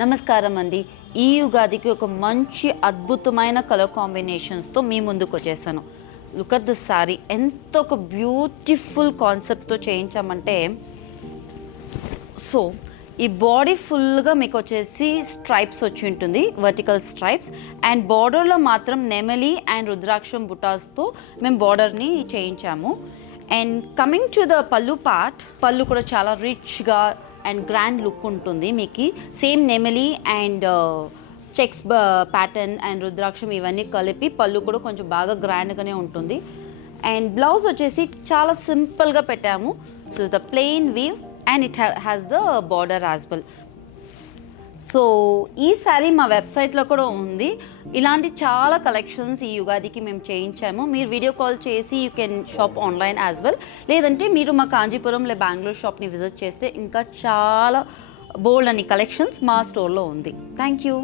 నమస్కారం అండి. ఈ యుగాదికి ఒక మంచి అద్భుతమైన కలర్ కాంబినేషన్స్తో మీ ముందుకు వచ్చేసాను. లుక్ అట్ దిస్ సారీ, ఎంత ఒక బ్యూటిఫుల్ కాన్సెప్ట్తో చేయించామంటే, సో ఈ బాడీ ఫుల్గా మీకు వచ్చేసి స్ట్రైప్స్ వచ్చి ఉంటుంది, వర్టికల్ స్ట్రైప్స్, అండ్ బార్డర్లో మాత్రం నెమలి అండ్ రుద్రాక్షం బుటాస్తో మేము బార్డర్ని చేయించాము. అండ్ కమింగ్ టు ద పళ్ళు పార్ట్, పళ్ళు కూడా చాలా రిచ్గా అండ్ గ్రాండ్ లుక్ ఉంటుంది. మీకు సేమ్ నెమలి అండ్ చెక్స్ ప్యాటర్న్ అండ్ రుద్రాక్షం ఇవన్నీ కలిపి పళ్ళు కూడా కొంచెం బాగా గ్రాండ్గానే ఉంటుంది. అండ్ బ్లౌజ్ వచ్చేసి చాలా సింపుల్గా పెట్టాము. So the plain weave and it has the border as well. So ఈ సారీ మా వెబ్సైట్లో కూడా ఉంది. ఇలాంటి చాలా కలెక్షన్స్ ఈ యుగాదికి మేము చేయించాము. మీరు వీడియో కాల్ చేసి you can shop online as well. లేదంటే మీరు మా కాంజీపురం లేదా బెంగళూరు షాప్ని విజిట్ చేస్తే ఇంకా చాలా బోల్డ్ అని కలెక్షన్స్ మా స్టోర్లో ఉంది. Thank you.